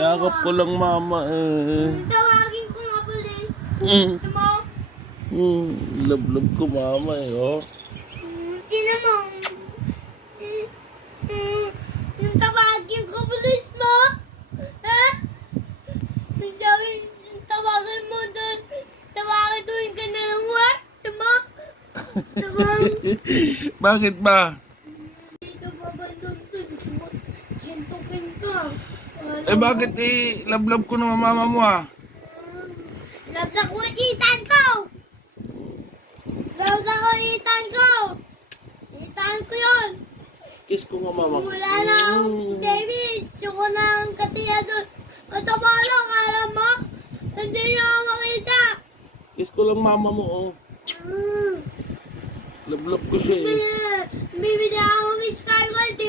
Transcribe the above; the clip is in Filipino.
Yakap ko lang mama eh. Tawagin ko nga police. Mm. Mo? Love ko mama eh, oh. Sino mo? Yung tawagin ko police mo? Ha? Yung tawagin mo doon. Tawagin doon ka na lang what? Mo? Bakit ba? Dito pa ba doon? Sintukin ka. Eh bakit eh, love ko naman mama mo ah. Labda ko itan ko! Labda ko itan ko! Itan ko yun! Kiss ko nga mama. Wala na akong baby! Tsaka na ang katiya doon. Matabalo, kala mo? Hindi na ako makita! Kiss ko lang mama mo oh. Love ko siya eh. Baby, di ako miss call ko. Hindi